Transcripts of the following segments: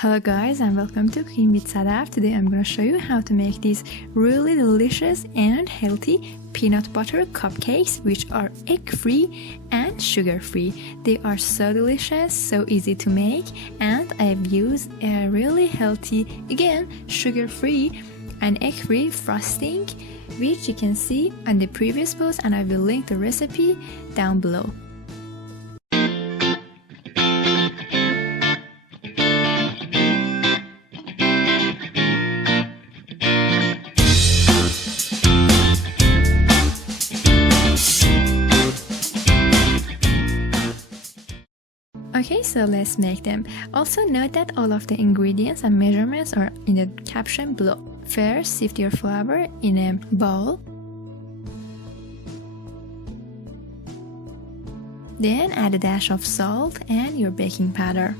Hello guys and welcome to Cooking with Sadaf. Today I'm going to show you how to make these really delicious and healthy peanut butter cupcakes which are egg free and sugar free. They are so delicious, so easy to make, and I've used a really healthy, again sugar free and egg free frosting which you can see on the previous post, and I will link the recipe down below. Okay, so let's make them. Also note that all of the ingredients and measurements are in the caption below. First, sift your flour in a bowl. Then add a dash of salt and your baking powder.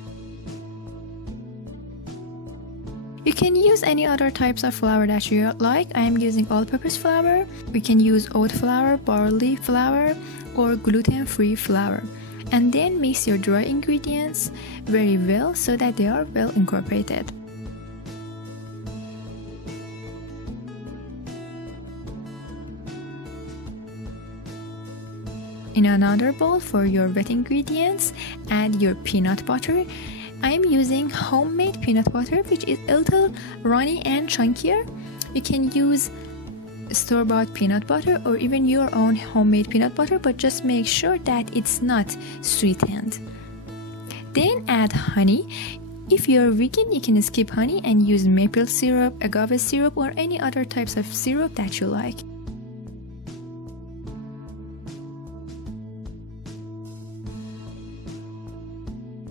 You can use any other types of flour that you like. I am using all-purpose flour. We can use oat flour, barley flour, or gluten-free flour. And then mix your dry ingredients very well so that they are well incorporated. In another bowl for your wet ingredients, add your peanut butter. I am using homemade peanut butter which is a little runny and chunkier. You can use store-bought peanut butter or even your own homemade peanut butter, but just make sure that it's not sweetened. Then add honey. If you're vegan, you can skip honey and use maple syrup, agave syrup, or any other types of syrup that you like.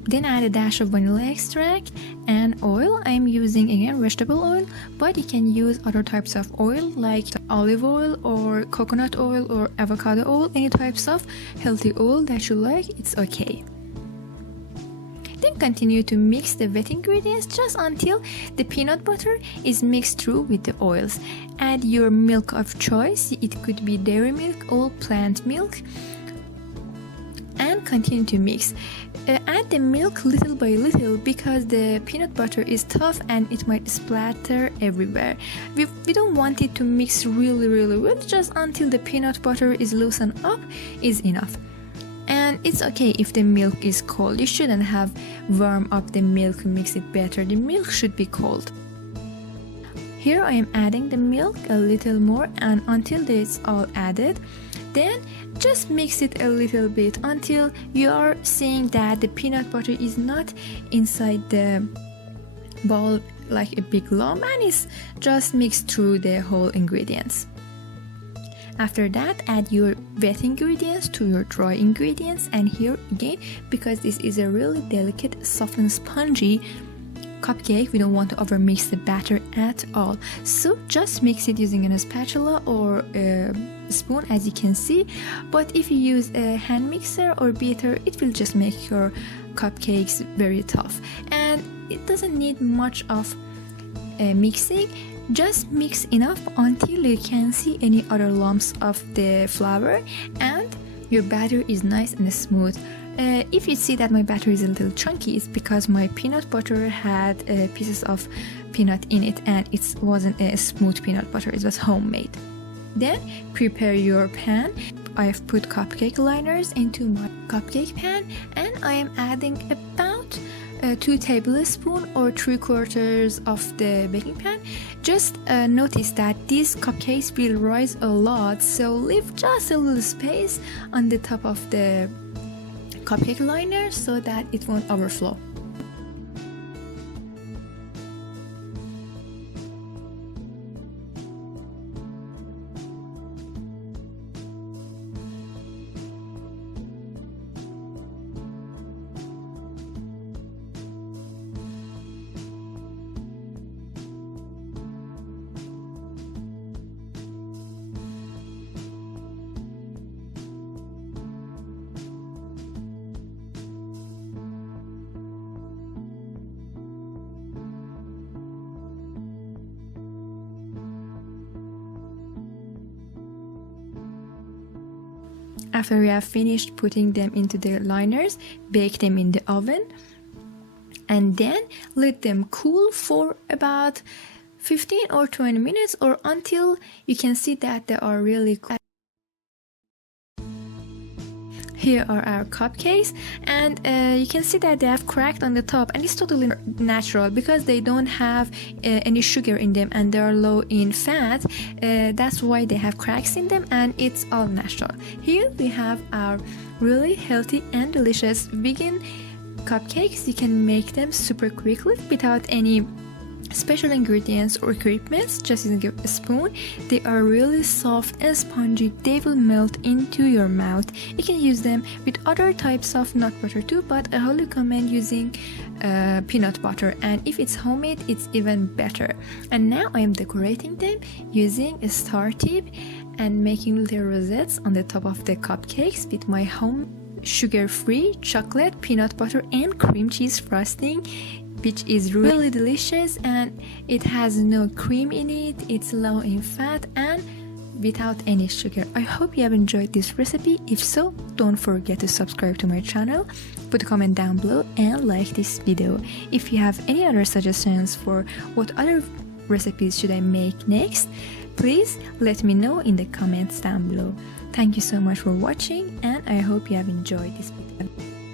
Then add a dash of vanilla extract and oil. I'm using again vegetable oil, but you can use other types of oil like olive oil or coconut oil or avocado oil. Any types of healthy oil that you like, it's okay. Then continue to mix the wet ingredients just until the peanut butter is mixed through with the oils. Add your milk of choice. It could be dairy milk or plant milk. And continue to mix. Add the milk little by little because the peanut butter is tough and it might splatter everywhere. We don't want it to mix really well. Just until the peanut butter is loosened up is enough. And it's okay if the milk is cold. You shouldn't have warm up the milk to mix it better. The milk should be cold. Here I am adding the milk a little more, and until it's all added, then just mix it a little bit until you are seeing that the peanut butter is not inside the bowl like a big lump and it's just mixed through the whole ingredients. After that, add your wet ingredients to your dry ingredients, and here again, because this is a really delicate, soft and spongy cupcake, we don't want to overmix the batter at all. So just mix it using a spatula or a spoon, as you can see. But if you use a hand mixer or beater, it will just make your cupcakes very tough. And it doesn't need much of mixing. Just mix enough until you can see any other lumps of the flour and your batter is nice and smooth. If you see that my batter is a little chunky, it's because my peanut butter had pieces of peanut in it and it wasn't a smooth peanut butter, it was homemade. Then prepare your pan. I have put cupcake liners into my cupcake pan and I am adding about 2 tablespoons or 3/4 of the baking pan. Just notice that these cupcakes will rise a lot, so leave just a little space on the top of the cupcake liner so that it won't overflow. After we have finished putting them into the liners, bake them in the oven and then let them cool for about 15 or 20 minutes or until you can see that they are really cool. Here are our cupcakes, and you can see that they have cracked on the top, and it's totally natural because they don't have any sugar in them and they are low in fat. That's why they have cracks in them, and it's all natural. Here we have our really healthy and delicious vegan cupcakes. You can make them super quickly without any special ingredients or equipments, just using a spoon. They are really soft and spongy. They will melt into your mouth. You can use them with other types of nut butter too, but I highly recommend using peanut butter, and if it's homemade it's even better. And now I am decorating them using a star tip and making little rosettes on the top of the cupcakes with my home sugar-free chocolate, peanut butter and cream cheese frosting, which is really delicious, and it has no cream in it. It's low in fat and without any sugar. I hope you have enjoyed this recipe. If so, don't forget to subscribe to my channel, put a comment down below and like this video. If you have any other suggestions for what other recipes should I make next, please let me know in the comments down below. Thank you so much for watching, and I hope you have enjoyed this video.